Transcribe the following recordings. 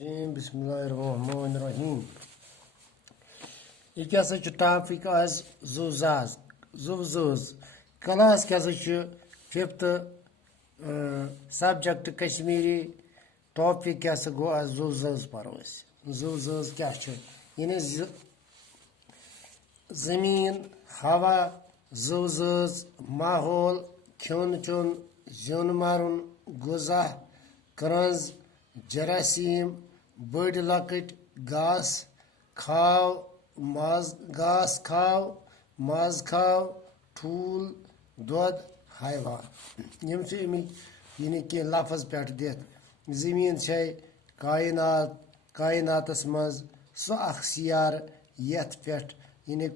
Bismillahirrahmanirrahim. İlk hasa şu topic az zuzaz. Zuzuz. Class ke hasa şu fifth subject Kashmiri topic ke hasa go az zuzuz paros. Zuzuz kya chu? Yine zemin, hava, zuzuz, mahol, kyun chun, junmarun, guzah, kranz, jarasim, bird locket, gas, cow, gas cow, maz cow, tool, dod, hayvan. Yem se imi yine ki lafaz pert det. Zemin şey kainatas maz su aksiyar yet pert. Yine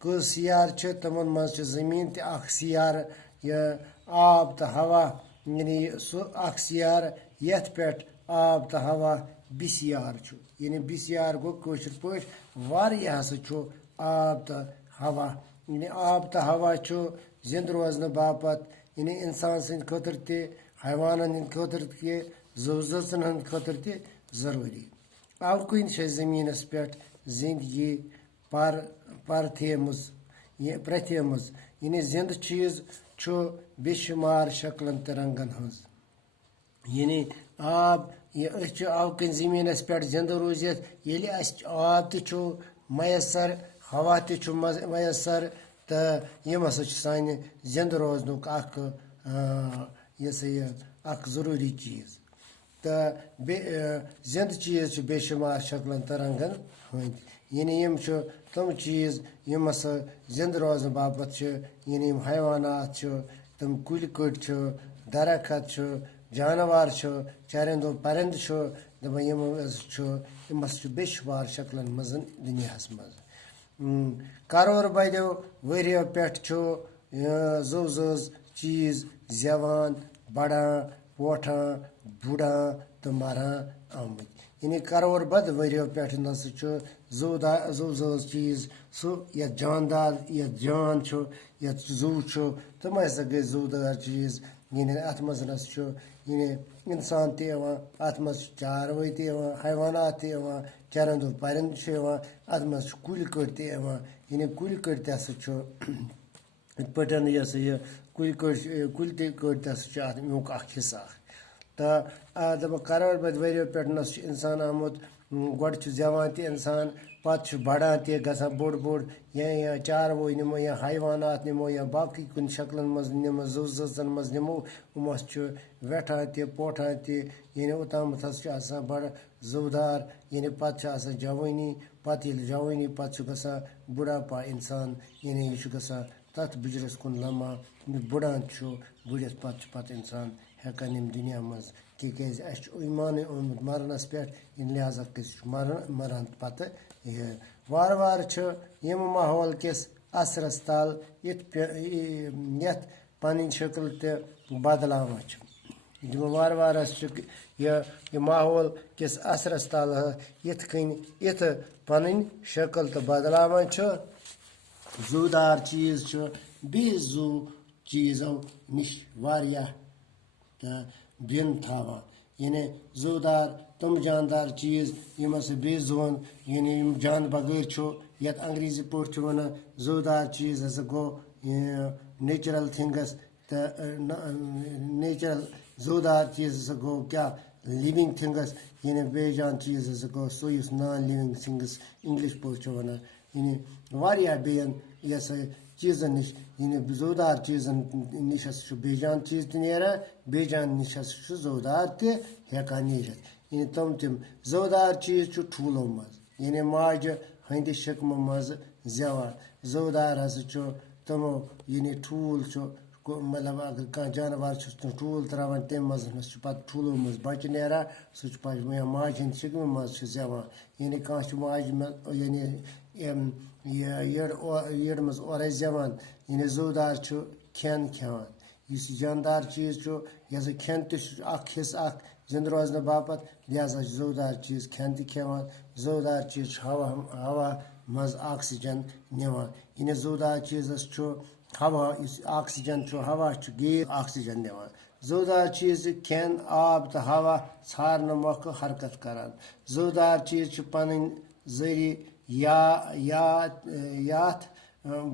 kul siyar çı tamam maz çı zemin te aksiyar ya ab ta hava yine su aksiyar yet pert ab ta hava bisyar çu. Yine bisyar go koşur poş var ya hasa çu ab ta hava. Yine ab ta hava çu zind rozna bapat yine insan sin khatır te hayvanın khatır te zevzasın khatır te zaruri. Av koin şey zemin pert zindagi parthemos ये प्रथेमस यानी जिंद चीज छो बेशुमार शक्लन तरंगन हज यानी आब ये आव कन जमीनस पे जिंद रोजित ये आब तो मैसर हवा तो मैसर तो यम हसा सानि जिंद रोजनुक जरूरी चीज तो जिंद चीज बेशुमार शक्लन तरंगन हंद यानी यम तम चीज यम हसा जिंद रोजन बापत यानी यम हैवानात तम कुल कट दरखत जानवर चरिंदो परिंद दपान यम हसा बेशुमार शक्लन मज दुनियास मज करोर बदो वरियो पे जज चीज जेवान बड़ान पोठान बुड़ान तो मरान आमत यानी करोर बद वरियो पे जज चीज सो ये जानदार ये जान ये जू तम हसा गई जूदार चीज यानी अत मज यानी इंसान अत मज चारवई हैवानात चरंद परिंद अत मज कुल कट यानी कुल कट हसा पे यह कुल कट हसा अमुक हिस्सा तो दप करोर बद वरियो पे इंसान आमुत गोड जेवान ते इंसान पत् बढ़ान ते गसान बोड़ या चारवो नमो या हैवानात नमो या बाकी कुन शक्लन मज नमो जन मज नमो उमस वेठान ते पोठान ते यानी ओतम हसा बड़ जवदार यानी पत् जवानी पत् जवानी पत् गसान बुढ़ापा इंसान यानी यह गसान तथ बिजरस कुन लमा बुढ़ान बुढ़ित पत् इंसान हेकान यम दुनिया मज क्या ईमान ओमुत मरनस पे लिहाजा मरान पत वार वार यम माहौल किस असरस तल ये पन शक्ल ते बदलावान वार वार यह माहौल किस असरस तल यथ पन शक्ल तो बदलावान जूदार चीज बे जू चीजों नश वारियाह बिन थावान यानी जूदार तम जानदार चीज यम बे जोन यानी जान बगैर ये अंग्रेजी पे वन जूदार चीज हसा गो नेचुरल थिंगस तो नेचुरल जूदार चीज हसा गो क्या लिविंग थिंगस यानी बेजान चीज हसा गो so non living things English पे वन यानी वारिया बेन यह चीजन नश यानी जूदार चीजन नश बेजान चीज नीरा बेजान नश जूदार तेकान नीरत यानी तम जूदार चीज ठूलो मज यानी माज हंद शिकम मज जेवान जूदार हसा तमो यानी ठूल मतलब अगर कह जानवर ठूल त्रावान तम मज पे ठूलो मज बच नीरा सह माज हंद शिकम मज जेवान यानी कह माज यानी यड़ मज और जेवान यानी जूदार खेन खेवान इस जानदार चीज यह खेन तिस जिंद रोजन बापत लिहाजा जूदार चीज खेन तेवान जूदार चीज हवा मज ऑक्सीजन निवान यानी जूदार चीजस हवा इस ऑक्सीजन हवा गैर ऑक्सीजन निवान जोदार चीज खेन आब तो हवा छारन मौक हरकत करान जोदार चीज पन जरि यात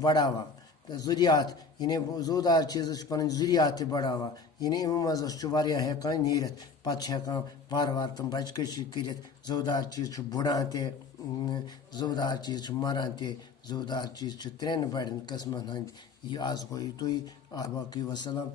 बढ़ावा जुरियात यानी जोदार चीज पन जुरियात बढ़ावा यानी इन मज हेकान नीरत पत हेकान वार वार तम बचकशी कर जोदार चीज बुड़ान ते जोदार चीज मरान ते जोदार चीज त्रेन बड़न कस्मन हंद यह आज गो युतुई। बाकी वसलम।